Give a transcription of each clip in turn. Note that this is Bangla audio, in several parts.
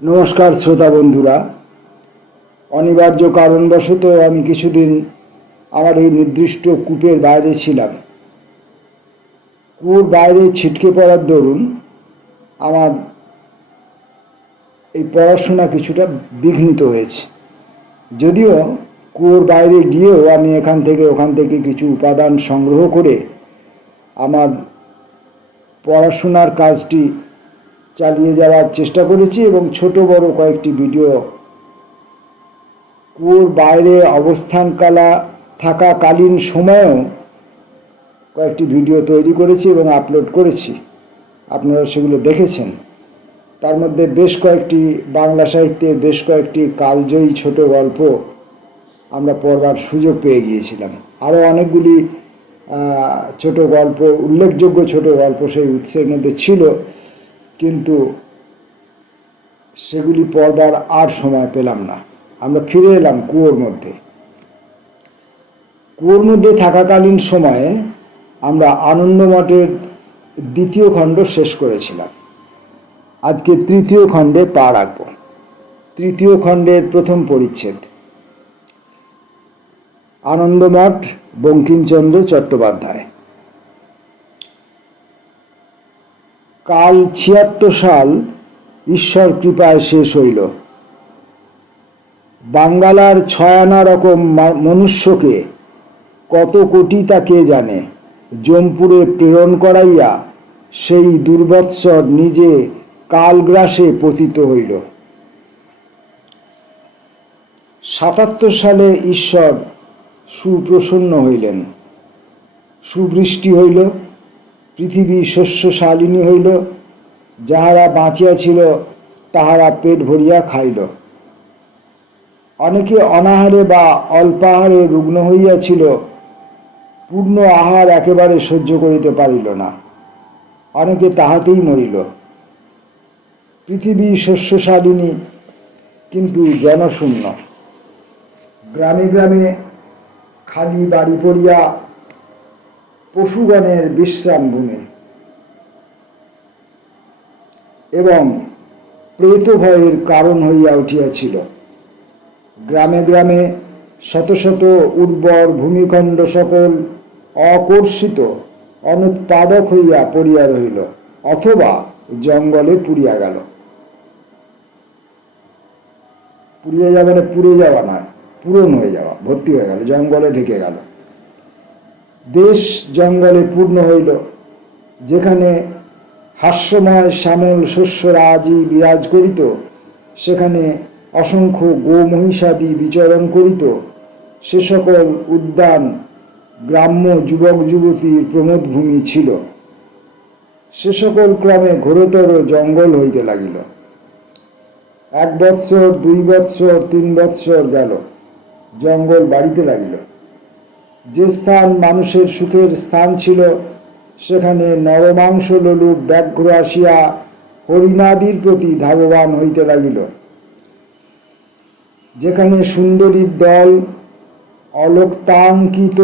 নমস্কার শ্রোতা বন্ধুরা। অনিবার্য কারণবশত আমি কিছুদিন আমার এই নির্দিষ্ট কূপের বাইরে ছিলাম। কূপের বাইরে ছিটকে পড়ার দরুন আমার এই পড়াশোনা কিছুটা বিঘ্নিত হয়েছে। যদিও কূপের বাইরে গিয়েও আমি ওখান থেকে কিছু উপাদান সংগ্রহ করে আমার পড়াশোনার কাজটি চালিয়ে যাওয়ার চেষ্টা করেছি এবং ছোট বড় কয়েকটি ভিডিও কূপের বাইরে থাকাকালীন সময়েও কয়েকটি ভিডিও তৈরি করেছি এবং আপলোড করেছি। আপনারা সেগুলো দেখেছেন। তার মধ্যে বেশ কয়েকটি বাংলা সাহিত্যের বেশ কয়েকটি কালজয়ী ছোট গল্প আমরা পড়বার সুযোগ পেয়ে গিয়েছিলাম। আরও অনেকগুলি ছোট গল্প, উল্লেখযোগ্য ছোট গল্প সেই উৎসের মধ্যে ছিল, কিন্তু সেগুলি পড়বার আর সময় পেলাম না। আমরা ফিরে এলাম কুয়োর মধ্যে থাকাকালীন সময়ে আমরা আনন্দমঠের দ্বিতীয় খণ্ড শেষ করেছিলাম। আজকে তৃতীয় খণ্ডে পা রাখব। তৃতীয় খণ্ডের প্রথম পরিচ্ছেদ, আনন্দমঠ, বঙ্কিমচন্দ্র চট্টোপাধ্যায়। কাল ৭৬ সাল ঈশ্বর কৃপায় শেষ হইল। বাঙ্গালার ৬ আনা রকম মনুষ্যকে কত কোটি তা কে জানে জমপুরে প্রেরণ করাইয়া সেই দুর্বৎসর নিজে কালগ্রাসে পতিত হইল। ৭৭ সালে ঈশ্বর সুপ্রসন্ন হইলেন। সুবৃষ্টি হইল, পৃথিবী শস্যশালিনী হইল। যাহারা বাঁচিয়া ছিল তাহারা পেট ভরিয়া খাইল। অনেকে অনাহারে বা অল্পাহারে রুগ্ন হইয়াছিল, পূর্ণ আহার একেবারে সহ্য করিতে পারিল না, অনেকে তাহাতেই মরিল। পৃথিবী শস্যশালিনী, কিন্তু জনশূন্য। গ্রামে গ্রামে খালি বাড়ি পড়িয়া পশুগণের বিশ্রাম ভূমি এবং প্রেত ভয়ের কারণ হইয়া উঠিয়াছিল। গ্রামে গ্রামে শত শত উর্বর ভূমিখণ্ড সকল অকর্ষিত অনুৎপাদক হইয়া পড়িয়া রহিল, অথবা জঙ্গলে পুড়িয়া গেল। পুড়িয়া যাওয়া মানে পুড়ে যাওয়া নয়, পূরণ হয়ে যাওয়া, ভর্তি হয়ে গেল, জঙ্গলে ঢেকে গেল। দেশ জঙ্গলে পূর্ণ হইল। যেখানে হাস্যময় শ্যামল শস্যরাজি বিরাজ করিত, সেখানে অসংখ্য গো মহিষাদি বিচরণ করিত। সে সকল উদ্যান গ্রাম্য যুবক যুবতীর প্রমোদভূমি ছিল। সে সকল ক্রমে ঘোরতর জঙ্গল হইতে লাগিল। ১ বৎসর, ২ বৎসর, ৩ বৎসর গেল, জঙ্গল বাড়িতে লাগিল। যে স্থান মানুষের সুখের স্থান ছিল, সেখানে নরমাংস লোলুপ ব্যাঘ্র আসিয়া হরিণাদির প্রতি ধাবমান হইতে লাগিল। যেখানে সুন্দরীর দল অলোক্তাঙ্কিত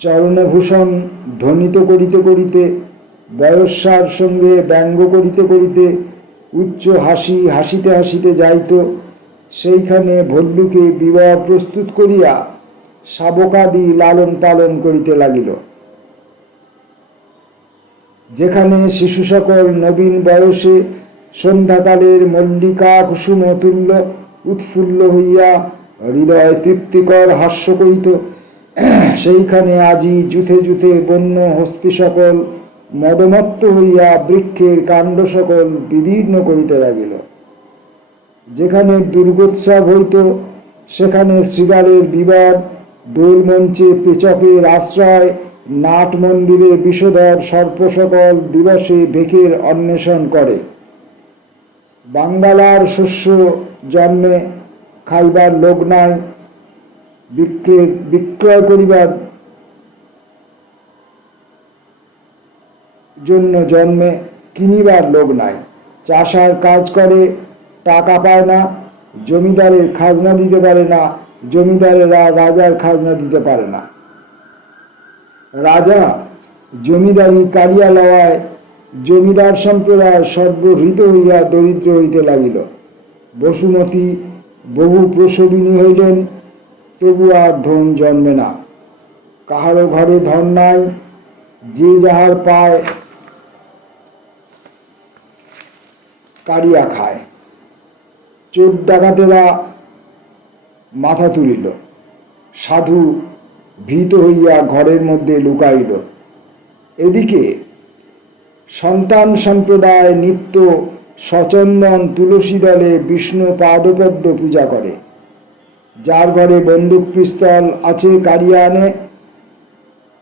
চরণভূষণ ধ্বনিত করিতে করিতে, বয়স্যার সঙ্গে ব্যঙ্গ করিতে করিতে, উচ্চ হাসি হাসিতে হাসিতে যাইত, সেইখানে ভল্লুকে বিবাহ প্রস্তুত করিয়া শাবকাদি লালন পালন করিতে লাগিল। যেখানে শিশু সকল নবীন বয়সে সন্ধ্যাকালের মল্লিকা কুসুম তুল্য উৎফুল্ল হইয়া হৃদয় তৃপ্তিকর হাস্য করিত, সেইখানে আজি যুথে যুথে বন্য হস্তি সকল মদমত্ত হইয়া বৃক্ষের কাণ্ড সকল বিদীর্ণ করিতে লাগিল। যেখানে দুর্গোৎসব হইত, সেখানে শৃগালের বিবাদ, দোলমঞ্চে পেচকের আশ্রয়, নাট মন্দিরে বিষধর সর্প সকল দিবসে ভেকের অন্বেষণ করে। বাঙ্গালার শস্য জন্মে খাইবার লোক নাই, বিক্রয় করিবার জন্য জন্মে কিনিবার লোক নাই। চাষার কাজ করে, টাকা পায় না, জমিদারের খাজনা দিতে পারে না, জমিদারেরা রাজার খাজনা দিতে পারে না। রাজা জমিদারি কারিয়া লওয়ায় জমিদার সম্প্রদায় সর্বহৃত হইয়া দরিদ্র হইতে লাগিল। বসুমতী বহু প্রসবিনী হইলেন, তবু আর ধন জন্মে না। কাহারও ঘরে ধন নাই, যে যাহার পায় কাড়িয়া খায়। চোর ডাকাতেরা মাথা তুলিল, সাধু ভীত হইয়া ঘরের মধ্যে লুকাইল। এদিকে সন্তান সম্প্রদায় নিত্য সচন্দন তুলসী দলে বিষ্ণু পাদপদ্ম পূজা করে। যার ঘরে বন্দুক পিস্তল আছে কাড়িয়া আনে।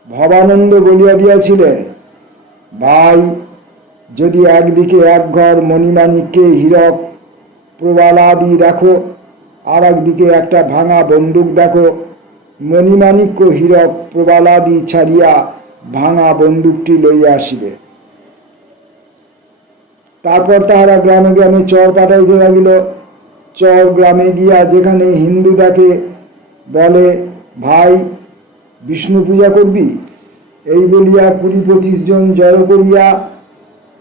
ভবানন্দ বলিয়া দিয়াছিলেন, ভাই, যদি একদিকে এক ঘর মণিমাণিক্যে হীরক প্রবালাদি দেখো, আর একদিকে একটা ভাঙা বন্দুক দেখো, মণিমাণিক্য হীরক প্রবালাদি ছাড়িয়া ভাঙা বন্দুকটি লইয়া আসিবে। তারপর তাহারা গ্রামে গ্রামে চর পাঠাইতে লাগিল। চর গ্রামে গিয়া যেখানে হিন্দু দেখে, বলে, ভাই, বিষ্ণু পূজা করবি? এই বলিয়া ২০-২৫ জন জড়ো করিয়া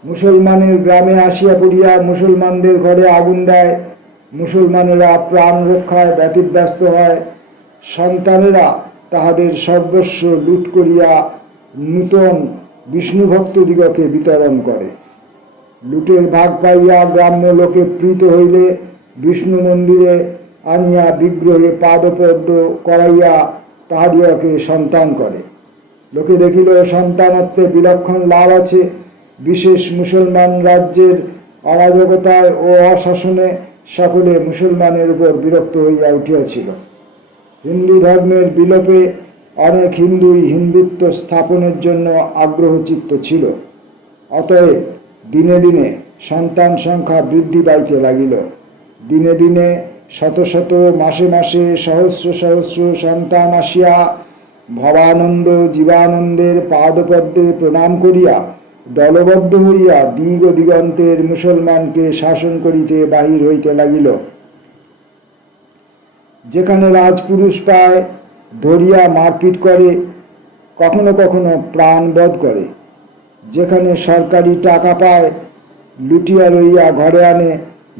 মুসলমানের গ্রামে আসিয়া পড়িয়া মুসলমানদের ঘরে আগুন দেয়। মুসলমানেরা প্রাণ রক্ষায় ব্যতিব্যস্ত হয়। সন্তানেরা তাহাদের সর্বস্ব লুট করিয়া নূতন বিষ্ণুভক্তদিগকে বিতরণ করে। লুটের ভাগ পাইয়া গ্রাম্য লোকে প্রীত হইলে বিষ্ণু মন্দিরে আনিয়া বিগ্রহে পাদপদ্ম করাইয়া তাহাদিগকে সন্তান করে। লোকে দেখিল সন্তানত্বে বিলক্ষণ লাভ আছে। বিশেষ মুসলমান রাজ্যের অরাজকতায় ও অশাসনে সকলে মুসলমানের উপর বিরক্ত হইয়া উঠিয়াছিল। হিন্দু ধর্মের বিলোপে অনেক হিন্দুই হিন্দুত্ব স্থাপনের জন্য আগ্রহচিত্ত ছিল। অতএব দিনে দিনে সন্তান সংখ্যা বৃদ্ধি পাইতে লাগিল। দিনে দিনে শত শত, মাসে মাসে সহস্র সহস্র সন্তান আসিয়া ভবানন্দ জীবানন্দের পাদপদ্মে প্রণাম করিয়া দলবদ্ধ হইয়া দিগ দিগন্তের মুসলমানকে শাসন করিতে বাহির হইতে লাগিল। যেখানে রাজপুরুষ পায় ধরিয়া মারপিট করে, কখনো কখনো প্রাণবধ করে। যেখানে সরকারি টাকা পায় লুটিয়া লইয়া ঘরে আনে।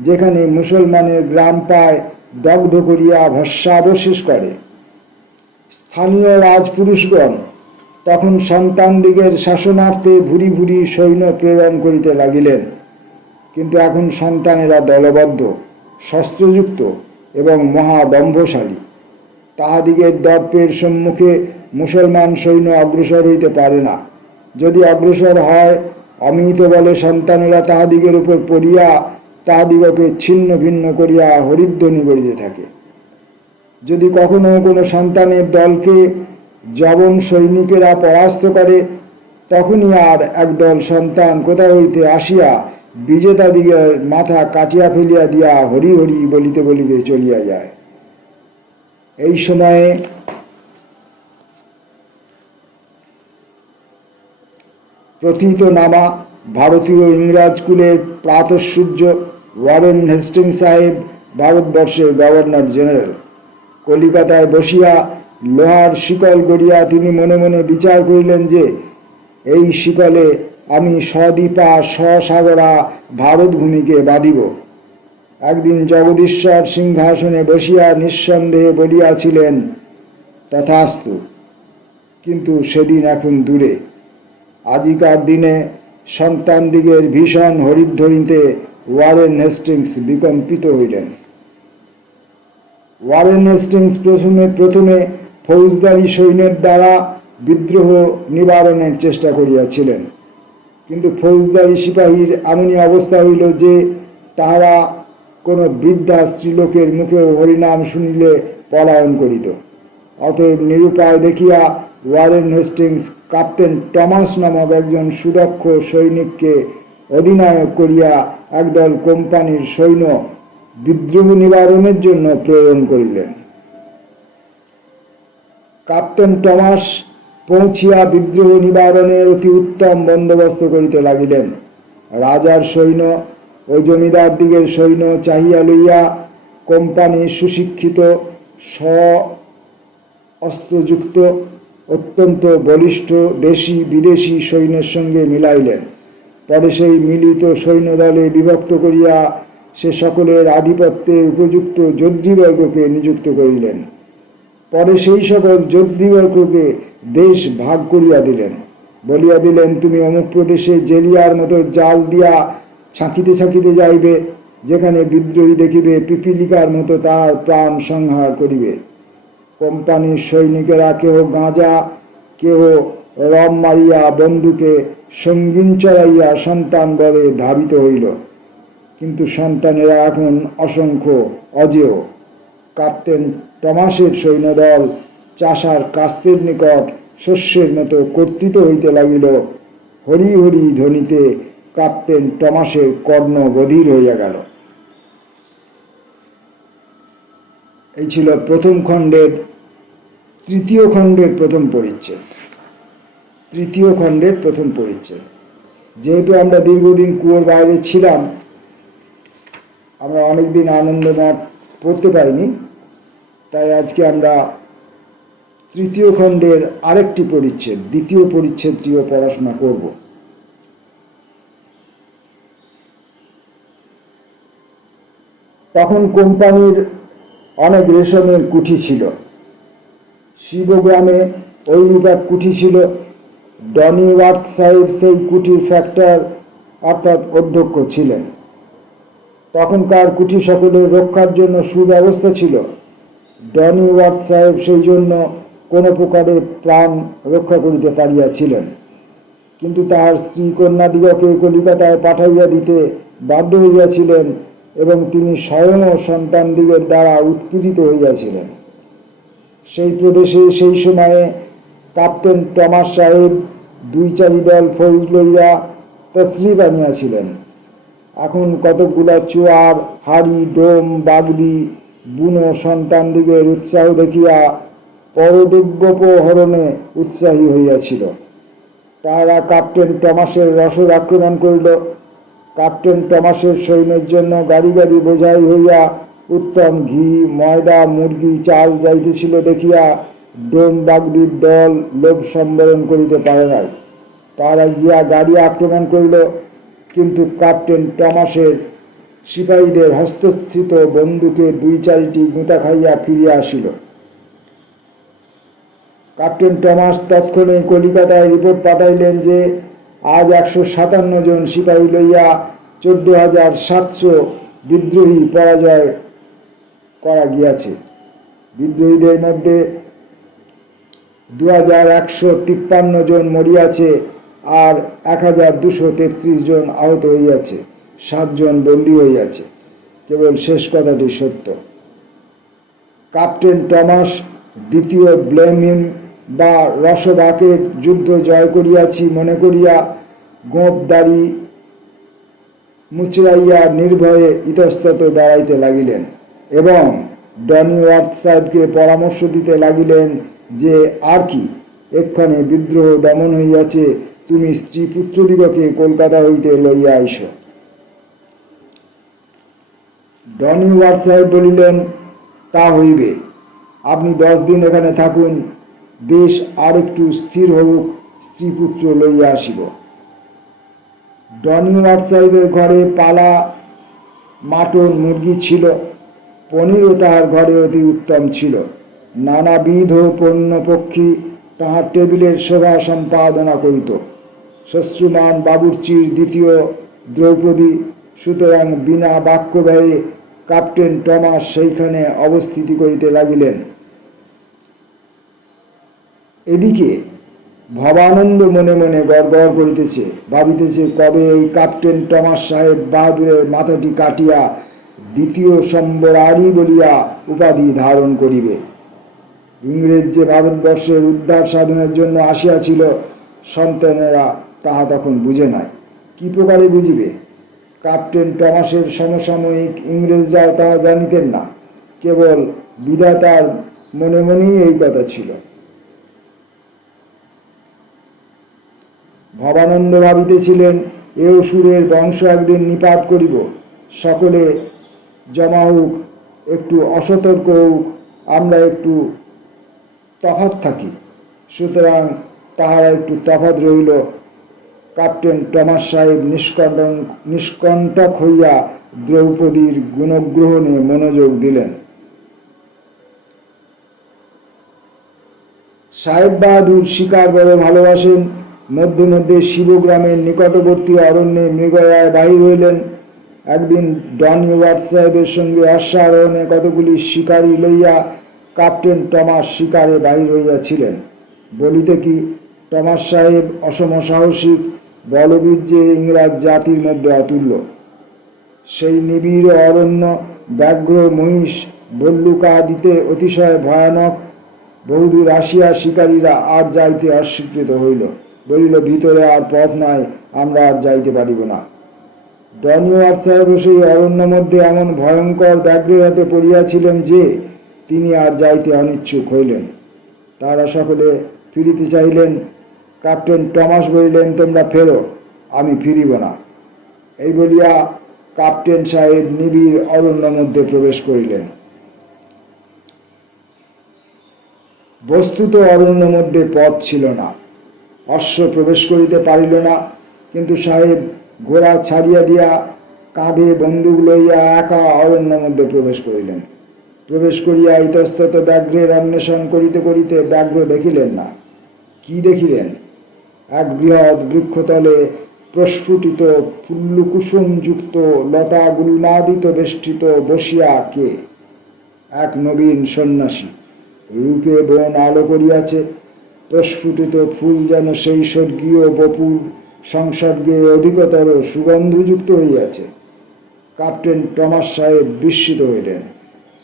যেখানে মুসলমানের গ্রাম পায় দগ্ধ করিয়া ভস্মাবশেষ করে। স্থানীয় রাজপুরুষগণ তখন সন্তানদিগের শাসনার্থে ভুরি ভুরি সৈন্য প্রেরণ করিতে লাগিলেন। কিন্তু এখন সন্তানেরা দলবদ্ধ, শস্ত্রযুক্ত এবং মহাদম্ভশালী। তাহাদিগের দর্পের সম্মুখে মুসলমান সৈন্য অগ্রসর হইতে পারে না। যদি অগ্রসর হয়, অমিহিত বলে সন্তানেরা তাহাদিগের উপর পড়িয়া তাহাদিগকে ছিন্ন ভিন্ন করিয়া হরিধ্বনি করিতে থাকে। যদি কখনো কোনো সন্তানের দলকে যবন সৈনিকেরা পরাস্ত করে, তখনই আর একদল সন্তান কোথা হইতে আসিয়া বিজেতাদিগের মাথা কাটিয়া ফেলিয়া দিয়া হরি হরি বলিতে বলিতে চলিয়া যায়। এই সময়ে প্রথিতনামা ভারতীয় ইংরাজ কুলের প্রাতঃসূর্য ওয়ারেন হেস্টিংস সাহেব, ভারতবর্ষের গভর্নর জেনারেল, কলিকাতায় বসিয়া লোহার শিকল গড়িয়া তিনি মনে মনে বিচার করিলেন যে এই শিকলে আমি সদ্বীপা সসাগরা ভারতভূমিকে বাঁধিব। একদিন জগদীশ্বর সিংহাসনে বসিয়া নিঃসন্দেহে বলিয়াছিলেন, তথাস্তু। কিন্তু সেদিন এখন দূরে। আজিকার দিনে সন্তানদিগের ভীষণ হরিধ্বনিতে ওয়ারেন হেস্টিংস বিকম্পিত হইলেন। ওয়ারেন হেস্টিংস প্রথমে ফৌজদারি সৈন্যের দ্বারা বিদ্রোহ নিবারণের চেষ্টা করিয়াছিলেন। কিন্তু ফৌজদারি সিপাহীর এমনই অবস্থা হইল যে তাহারা কোনো বৃদ্ধা স্ত্রীলোকের মুখেও হরিনাম শুনিলে পলায়ন করিত। অতএব নিরুপায় দেখিয়া ওয়ারেন হেস্টিংস ক্যাপ্টেন টমাস নামক একজন সুদক্ষ সৈনিককে অধিনায়ক করিয়া একদল কোম্পানির সৈন্য বিদ্রোহ নিবারণের জন্য প্রেরণ করিলেন। ক্যাপ্টেন টমাস পৌঁছিয়া বিদ্রোহ নিবারণের অতি উত্তম বন্দোবস্ত করিতে লাগিলেন। রাজার সৈন্য ও জমিদারদিগের সৈন্য চাহিয়া লইয়া কোম্পানির সুশিক্ষিত অস্ত্রযুক্ত অত্যন্ত বলিষ্ঠ দেশি বিদেশি সৈন্যের সঙ্গে মিলাইলেন। পরে সেই মিলিত সৈন্যদলে বিভক্ত করিয়া সে সকলের আধিপত্যে উপযুক্ত যোদ্ধিবর্গকে নিযুক্ত করিলেন। পরে সেই সকল যোদ্ধিবর্গকে দেশ ভাগ করিয়া দিলেন, বলিয়া দিলেন, তুমি অমুক প্রদেশে জেলিয়ার মতো জাল দিয়া ছাঁকিতে ছাঁকিতে যাইবে, যেখানে বিদ্রোহী দেখিবে পিপিলিকার মতো তার প্রাণ সংহার করিবে। কোম্পানির সৈনিকেরা কেহ গাঁজা, কেহ রম মারিয়া বন্ধুকে সঙ্গিন চড়াইয়া সন্তান বধে ধাবিত হইল, কিন্তু সন্তানেরা এখন অসংখ্য অজেয়। ক্যাপ্টেন টমাসের সৈন্যদল চাষার কাস্তের নিকট শস্যের মতো কর্তৃত হইতে লাগিল। হরি হরি ধ্বনিতে ক্যাপ্টেন টমাসের কর্ণ বধির হইয়া গেল। এই ছিল প্রথম খণ্ডের তৃতীয় খণ্ডের প্রথম পরিচ্ছেদ। যেহেতু আমরা দীর্ঘদিন কুয়োর বাইরে ছিলাম, আমরা অনেকদিন আনন্দমঠ পড়তে পাইনি, তাই আজকে আমরা তৃতীয় খণ্ডের আরেকটি পরিচ্ছেদ, দ্বিতীয় পরিচ্ছেদটিও পড়াশোনা করব। তখন কোম্পানির অনেক রেশমের কুঠি ছিল। শিবগ্রামে ওইরূপ এক কুঠি ছিল। ডনিওয়ার্থ সাহেব সেই কুঠির ফ্যাক্টর অর্থাৎ অধ্যক্ষ ছিলেন। তখনকার কুঠি সকলের রক্ষার জন্য সুব্যবস্থা ছিল। ডনিওয়ার্থ সাহেব সেই জন্য কোনো প্রকারে প্রাণ রক্ষা করিতে পারিয়াছিলেন, কিন্তু তাহার স্ত্রী কন্যাদিগকে কলিকাতায় পাঠাইয়া দিতে বাধ্য হইয়াছিলেন, এবং তিনি স্বয়ংও সন্তানদিগের দ্বারা উৎপীড়িত হইয়াছিলেন। সেই প্রদেশে সেই সময়ে ক্যাপ্টেন টমাস সাহেব 2-4 দল ফৌজ লইয়া তশরিফ আনিয়াছিলেন। এখন কতকগুলা চোয়ার, হাড়ি, ডোম, বাগদি, বুনো সন্তানদিগের উৎসাহ দেখিয়া পরদৈব্যপহরণে উৎসাহী হইয়াছিল। তাহারা ক্যাপ্টেন টমাসের রসদ আক্রমণ করিল। ক্যাপ্টেন টমাসের সৈন্যের জন্য গাড়ি গাড়ি বোঝাই হইয়া উত্তম ঘি, ময়দা, মুরগি, চাল যাইতেছিল দেখিয়া ডোম বাগদির দল লোভ সম্বরণ করিতে পারে নাই। তাহারা গিয়া গাড়ি আক্রমণ করিল, কিন্তু ক্যাপ্টেন টমাসের সিপাহীদের হস্তস্থিত বন্দুকে 2-4টি গুঁতা খাইয়া ফিরিয়া আসিল। ক্যাপ্টেন টমাস তৎক্ষণে কলিকাতায় রিপোর্ট পাঠাইলেন যে আজ 157 জন সিপাহী লইয়া 14,700 বিদ্রোহী পরাজয় করা গিয়াছে। বিদ্রোহীদের মধ্যে 2,153 জন মরিয়াছে, আর 1,233 জন আহত হইয়াছে, 7 জন বন্দী হইয়াছে। কেবল শেষ কথাটি সত্য। ক্যাপ্টেন টমাস দ্বিতীয় ব্লেমিম বা রসবাকের যুদ্ধ জয় করিয়াছি মনে করিয়া গোঁপ দাড়ি মুচড়াইয়া নির্ভয়ে ইতস্তত বেড়াইতে লাগিলেন, এবং ডনিওয়ার্থ সাহেবকে পরামর্শ দিতে লাগিলেন যে আর কি, এক্ষণে বিদ্রোহ দমন হইয়াছে, তুমি স্ত্রী পুত্রদিগকে কলকাতা হইতে লইয়া আইস। ডনিওয়ার্থ সাহেব বলিলেন, তা হইবে, আপনি 10 দিন এখানে থাকুন, দেশ আর একটু স্থির হোক, স্ত্রী পুত্র লইয়া আসিব। ডনিওয়ার্থ সাহেবের ঘরে পালা, মাটন, মুরগি ছিল। পনিরও তাহার ঘরে অতি উত্তম ছিল। নানাবিধ পণ্য পক্ষী তাহার টেবিলের শোভা সম্পাদনা করিত। শ্বশ্রুমান বাবুর্চির দ্বিতীয় দ্রৌপদী। সুতরাং বিনা বাক্য ব্যয়ে ক্যাপ্টেন টমাস সেইখানে অবস্থিতি করিতে লাগিলেন। এদিকে ভবানন্দ মনে মনে গড়গড় করিতেছে, ভাবিতেছে কবে এই ক্যাপ্টেন টমাস সাহেব বাহাদুরের মাথাটি কাটিয়া দ্বিতীয় সম্বরারি বলিয়া উপাধি ধারণ করিবে। ইংরেজ যে ভারতবর্ষের উদ্ধার সাধনের জন্য আসিয়াছিল, সন্তানেরা তাহা তখন বুঝে নাই। কি প্রকারে বুঝিবে? ক্যাপ্টেন টমাসের সমসাময়িক ইংরেজরাও তাহা জানিতেন না, কেবল বিধাতার মনে মনেই এই কথা ছিল। ভবানন্দ ভাবিতেছিলেন, এ অসুরের বংশ একদিন নিপাত করিব। সকলে জমা হোক, একটু অসতর্ক হোক, আমরা একটু তফাৎ থাকি। সুতরাং তাহারা একটু তফাৎ রইল। ক্যাপ্টেন টমাস সাহেব নিষ্কণ্টক হইয়া দ্রৌপদীর গুণগ্রহণে মনোযোগ দিলেন। সাহেব বাহাদুর শিকার বড় ভালোবাসেন। মধ্যে মধ্যে শিবগ্রামের নিকটবর্তী অরণ্যে মৃগয়ায় বাহির হইলেন। একদিন ডন ওয়াট সাহেবের সঙ্গে অশ্বারোহণে কতগুলি শিকারী লইয়া ক্যাপ্টেন টমাস শিকারে বাহির হইয়াছিলেন। বলিতে কি, টমাস সাহেব অসম সাহসিক, বলবীর্যে ইংরাজ জাতির মধ্যে অতুল্য। সেই নিবিড় অরণ্য ব্যাঘ্র, মহিষ, ভল্লুকাদিতে অতিশয় ভয়ানক। বহুদূর আসিয়া শিকারীরা আর যাইতে অস্বীকৃত হইল, বলিল, ভিতরে আর পথ নাই, আমরা আর যাইতে পারিব না। ডন ওয়াট সাহেব সেই অরণ্য মধ্যে এমন ভয়ঙ্কর ব্যাঘ্রের হাতে পড়িয়াছিলেন যে তিনি আর যাইতে অনিচ্ছুক হইলেন। তারা সকলে ফিরিতে চাইলেন। ক্যাপ্টেন টমাস বলিলেন, তোমরা ফেরো, আমি ফিরিব না। এই বলিয়া ক্যাপ্টেন সাহেব নিবিড় অরণ্য মধ্যে প্রবেশ করিলেন। বস্তুত অরণ্য মধ্যে পথ ছিল না, অশ্ব প্রবেশ করিতে পারিল না। কিন্তু সাহেব ঘোড়া ছাড়িয়া দিয়া কাঁধে বন্দুক লইয়া একা অরণ্য মধ্যে প্রবেশ করিলেন। প্রবেশ করিয়া ইতস্তত ব্যাঘ্রের অন্বেষণ করিতে করিতে ব্যাঘ্র দেখিলেন না। কি দেখিলেন? এক বৃহৎ বৃক্ষতলে প্রস্ফুটিত ফুল্লকুসুমযুক্ত লতা গুল্মাদিত বেষ্টিত বসিয়া কে? এক নবীন সন্ন্যাসী। রূপে বন আলো করিয়াছে। প্রস্ফুটিত ফুল যেন সেই স্বর্গীয় বপুর সংসর্গে অধিকতর সুগন্ধযুক্ত হইয়াছে। ক্যাপ্টেন টমাস সাহেব বিস্মিত হইলেন।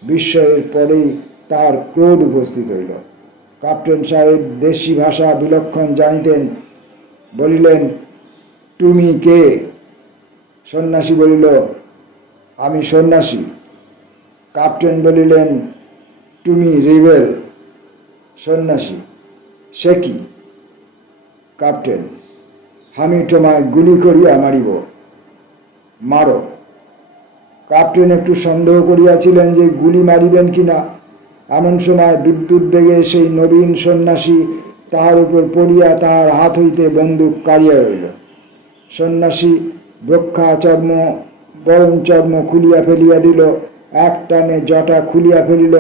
বিস্ময়ের পরেই তার ক্রোধ উপস্থিত হইল। ক্যাপ্টেন সাহেব দেশি ভাষা বিলক্ষণ জানিতেন। বলিলেন, তুমি কে? সন্ন্যাসী বলিল, আমি সন্ন্যাসী। ক্যাপ্টেন বলিলেন, তুমি রিবেল। সন্ন্যাসী, সে কি? ক্যাপ্টেন, আমি তোমায় গুলি করিয়া মারিব, মারো। ক্যাপ্টেন একটু সন্দেহ করিয়াছিলেন যে গুলি মারিবেন কিনা। এমন সময় বিদ্যুৎ বেগে সেই নবীন সন্ন্যাসী তাহার উপর পড়িয়া তাহার হাত হইতে বন্দুক কাড়িয়া রইল। সন্ন্যাসী ব্রক্ষা চর্ম, বরণ চর্ম খুলিয়া ফেলিয়া দিল, এক টানে জটা খুলিয়া ফেলিল।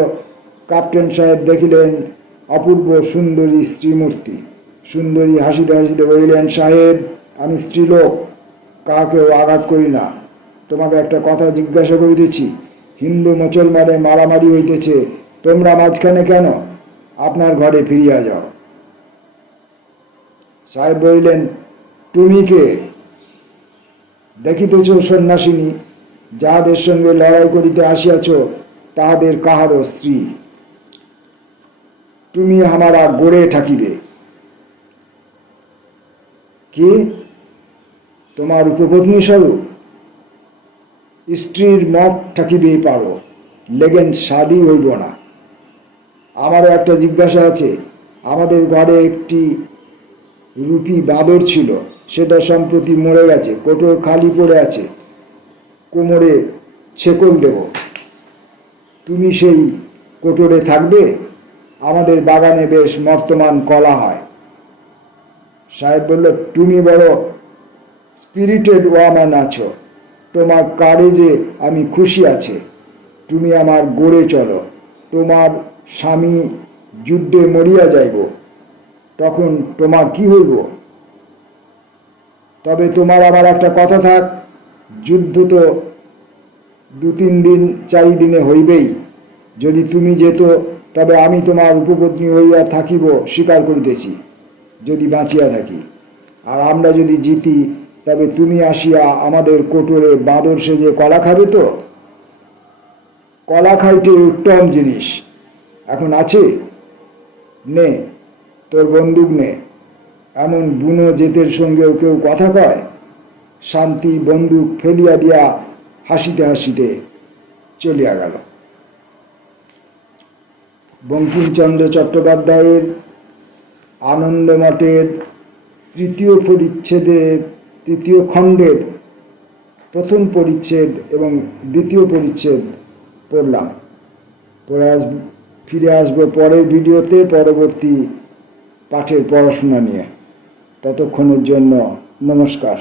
ক্যাপ্টেন সাহেব দেখিলেন অপূর্ব সুন্দরী স্ত্রীমূর্তি। সুন্দরী হাসিতে হাসিতে বলিলেন, সাহেব, আমি স্ত্রীলোক, কাহাকেও আঘাত করি না। তোমাকে একটা কথা জিজ্ঞাসা করিতেছি। হিন্দু মুসলমানে মারামারি হইতেছে, তোমরা মাঝখানে কেন? আপনার ঘরে ফিরিয়া যাও। সাহেব বলিলেন, তুমি কে? দেখিতেছ সন্ন্যাসিনী, যাহাদের সঙ্গে লড়াই করিতে আসিয়াছ তাহাদের কাহারও স্ত্রী। তুমি আমারা গড়ে থাকিবে। কি? তোমার উপপত্নী স্বরূপ? স্ত্রীর মঠ থাকিবেই পারো, লেগেন শাদী হইব না। আমারও একটা জিজ্ঞাসা আছে। আমাদের ঘরে একটি রূপী বাঁদর ছিল, সেটা সম্প্রতি মরে গেছে, কোটর খালি পড়ে আছে, কোমরে ছেকল দেব। তুমি সেই কোটরে থাকবে? আমাদের বাগানে বেশ মর্তমান কলা হয়। সাহেব বলল, তুমি বড় স্পিরিটেড ওয়াম্যান আছো, তোমার কারেজে আমি খুশি আছে। তুমি আমার গড়ে চলো। তোমার স্বামী যুদ্ধে মরিয়া যাইব, তখন তোমার কি হইব? তবে তোমার আমার একটা কথা থাক, যুদ্ধ তো 2-3 দিন 4 দিনে হইবেই। যদি তুমি যেত, তবে আমি তোমার উপপত্নী হইয়া থাকিব স্বীকার করিতেছি, যদি বাঁচিয়া থাকি। আর আমরা যদি জিতি, তবে তুমি আসিয়া আমাদের কোটরে বাঁদর সেজে কলা খাবে তো? কলা খাইতে উত্তম জিনিস এখন আছে, নে তোর বন্দুক নে। এমন বুনো জেতের সঙ্গেও কেউ কথা কয়? শান্তি বন্দুক ফেলিয়া দিয়া হাসিতে হাসিতে চলিয়া গেল। বঙ্কিমচন্দ্র চট্টোপাধ্যায়ের আনন্দমঠের তৃতীয় খণ্ডের প্রথম পরিচ্ছেদ এবং দ্বিতীয় পরিচ্ছেদ পড়লাম। ফিরে আসবো পরের ভিডিওতে পরবর্তী পাঠের পড়াশোনা নিয়ে। ততক্ষণের জন্য নমস্কার।